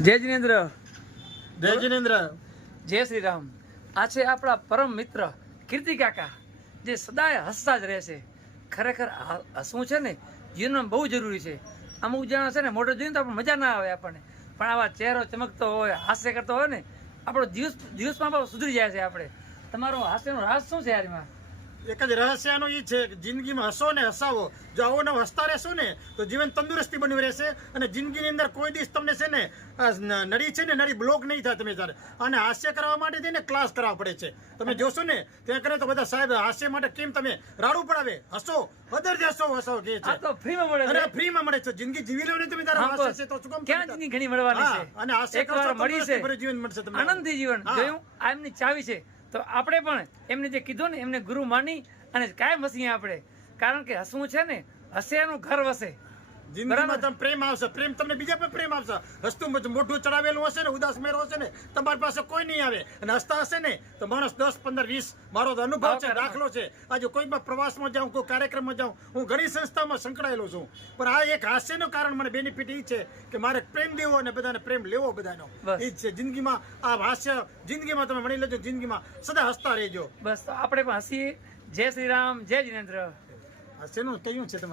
જય જિનેન્દ્ર. જય જિનેન્દ્ર. જય શ્રી રામ. આ છે આપણા પરમ મિત્ર કીર્તિ કાકા, જે સદાય હસતા જ રહેશે. ખરેખર હસવું છે ને જીવનમાં બહુ જરૂરી છે. અમુક જણા છે ને મોઢું જોઈને તો આપણે મજા ના આવે આપણને, પણ આવા ચહેરો ચમકતો હોય, હાસ્ય કરતો હોય ને, આપણો દિવસમાં સુધરી જાય છે. આપણે તમારો હાસ્યનો રાજ શું છે યારમાં? એક જ રહસ્યનો એ છે કે જિંદગીમાં હસો ને હસાવો. જો આવો ને હસતા રહેશો ને તો જીવન તંદુરસ્તી બન્યું રહેશે, અને જિંદગીની અંદર કોઈ દિવસ તમને છે ને નળી છે ને નળી બ્લોક નહીં થાય. તમે જ્યારે અને હાસ્ય કરવા માટે છે ને ક્લાસ કરાવવા પડે છે. તમે જોશો ને ત્યાં કરે તો બધા સાહેબ હાસ્ય માટે કેમ તમે રાડું પડાવે, હસો અદર હસો હસો કે છે. તો ફ્રીમાં મળે છે. અને ફ્રીમાં મળે છે. જિંદગી જીવી લો ને તમે તારા હાસ્ય છે તો શું કામ ક્યાં જિંદગી ઘણી મળવાની છે, અને હાસ્ય એકવાર મળી છે ભર્યું જીવન મળશે તમને, આનંદથી જીવન. જોયું આ એમની ચાવી છે. તો આપણે પણ એમને જે કીધું ને એમને ગુરુ માની અને કાયમ હસીએ આપણે, કારણ કે હસવું છે ને હસ્યાનું ઘર વસે. જિંદગીમાં તમે પ્રેમ આવશે, પ્રેમ તમને બીજા પર પ્રેમ આવશે. હસતું મોઢું ચડાવેલું હશે ને, ઉદાસ મેરો હશે ને, તમારી પાસે કોઈ નહીં આવે. અને હસતા હશે ને તો માણસ 10, 15, 20 મારો તો અનુભવ છે, દાખલો છે. આજે કોઈ પ્રવાસમાં જાઉં, કોઈ કાર્યક્રમમાં જાઉં, હું ઘણી સંસ્થામાં સંકળાયેલો છું, પણ આ એક હાસ્યનું કારણ મને બેનિફિટ એ છે કે મારે પ્રેમ દેવો અને બધાને પ્રેમ લેવો બધાનો. એ જ છે જિંદગીમાં. આ હાસ્ય જિંદગીમાં તમે મળી લેજો, જિંદગીમાં સદા હસતા રહેજો. બસ તો આપણે પણ હસીએ. જય શ્રી રામ. જય જિનેન્દ્ર. હાસ્યનું કયું છે તમારે?